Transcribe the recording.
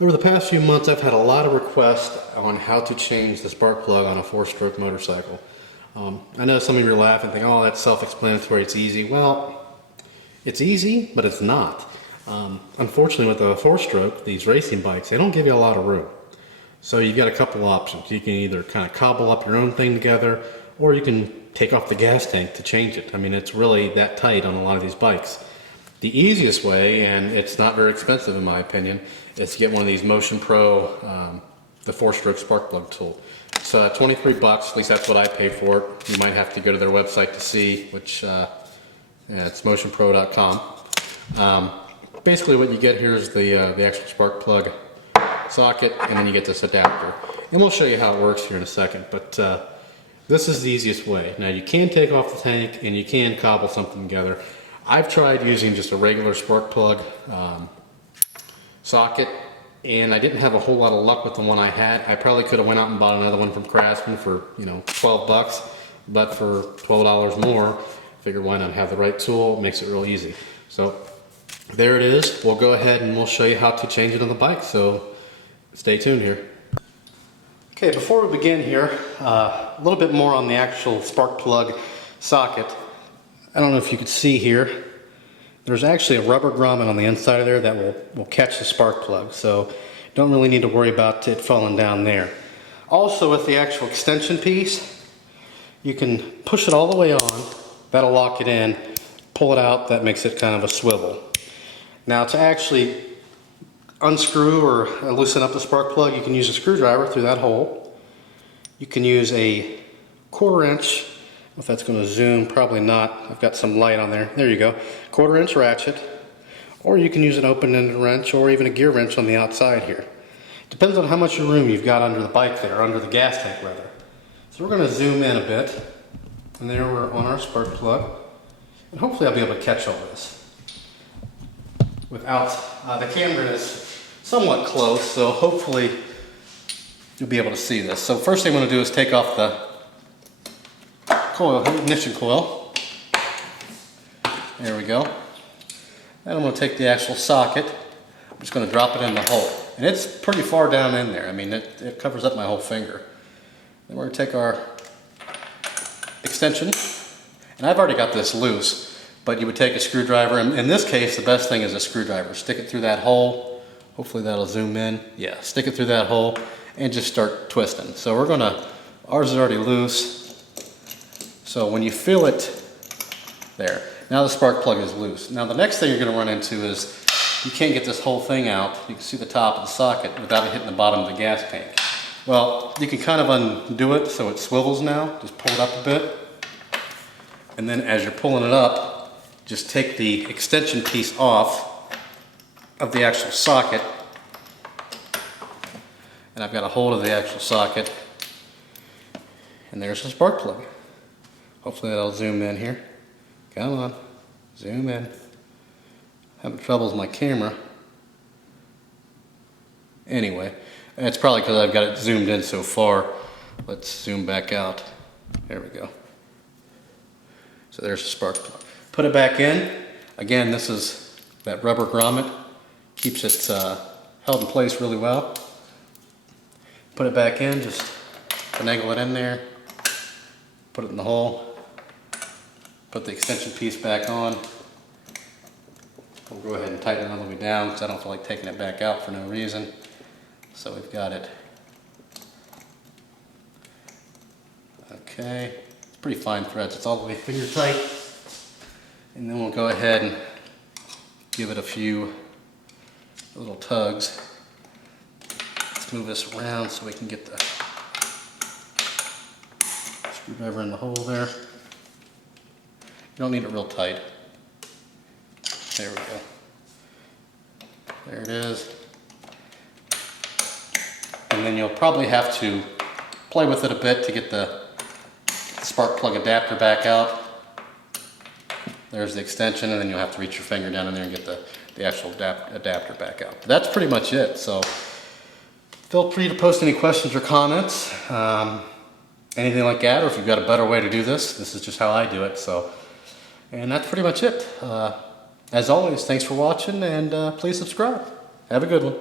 Over the past few months, I've had a lot of requests on how to change the spark plug on a 4-stroke motorcycle. I know some of you are laughing, thinking, oh, that's self-explanatory, it's easy. Well, it's easy, but it's not. Unfortunately, with a 4-stroke, these racing bikes, they don't give you a lot of room. So you've got a couple options. You can either kind of cobble up your own thing together, or you can take off the gas tank to change it. I mean, it's really that tight on a lot of these bikes. The easiest way, and it's not very expensive in my opinion, is to get one of these Motion Pro, the 4-stroke spark plug tool. It's 23 bucks, at least that's what I paid for it. You might have to go to their website to see, which it's motionpro.com. Basically what you get here is the actual spark plug socket, and then you get this adapter. And we'll show you how it works here in a second, but this is the easiest way. Now you can take off the tank and you can cobble something together. I've tried using just a regular spark plug socket, and I didn't have a whole lot of luck with the one I had. I probably could have went out and bought another one from Craftsman for 12 bucks, but for $12 more, figured why not have the right tool. It makes it real easy. So there it is. We'll go ahead and we'll show you how to change it on the bike, so stay tuned here. Okay, before we begin here, a little bit more on the actual spark plug socket. I don't know if you could see here, there's actually a rubber grommet on the inside of there that will catch the spark plug, so don't really need to worry about it falling down there. Also, with the actual extension piece, you can push it all the way on, that'll lock it in, pull it out, that makes it kind of a swivel. Now to actually unscrew or loosen up the spark plug, you can use a screwdriver through that hole. You can use a 1/4 inch, if that's going to zoom, probably not. I've got some light on there. There you go. 1/4 inch ratchet. Or you can use an open-ended wrench or even a gear wrench on the outside here. Depends on how much room you've got under the bike there, under the gas tank rather. So we're going to zoom in a bit. And there we're on our spark plug. And hopefully I'll be able to catch all this. Without, the camera is somewhat close, so hopefully you'll be able to see this. So first thing I'm going to do is take off the coil, ignition coil. There we go. And I'm going to take the actual socket. I'm just going to drop it in the hole. And it's pretty far down in there. I mean, it covers up my whole finger. Then we're going to take our extension. And I've already got this loose, but you would take a screwdriver. And in this case, the best thing is a screwdriver. Stick it through that hole. Hopefully that'll zoom in. Yeah, stick it through that hole and just start twisting. So we're going to, ours is already loose. So when you feel it, there. Now the spark plug is loose. Now the next thing you're going to run into is you can't get this whole thing out. You can see the top of the socket without it hitting the bottom of the gas tank. Well, you can kind of undo it so it swivels now. Just pull it up a bit. And then as you're pulling it up, just take the extension piece off of the actual socket. And I've got a hold of the actual socket. And there's the spark plug. Hopefully that'll zoom in here. Come on, zoom in. Having trouble with my camera. Anyway, it's probably because I've got it zoomed in so far. Let's zoom back out. There we go. So there's the spark plug. Put it back in. Again, this is that rubber grommet. Keeps it held in place really well. Put it back in, just finagle it in there. Put it in the hole. Put the extension piece back on. We'll go ahead and tighten it all the way down because I don't feel like taking it back out for no reason. So we've got it. Okay, it's pretty fine threads. It's all the way finger tight. And then we'll go ahead and give it a few little tugs. Let's move this around so we can get the screwdriver in the hole there. You don't need it real tight. There we go. There it is. And then you'll probably have to play with it a bit to get the spark plug adapter back out. There's the extension, and then you'll have to reach your finger down in there and get the actual adapter back out. But that's pretty much it. So feel free to post any questions or comments. Anything like that, or if you've got a better way to do this, this is just how I do it. And that's pretty much it. As always, thanks for watching, and please subscribe. Have a good one.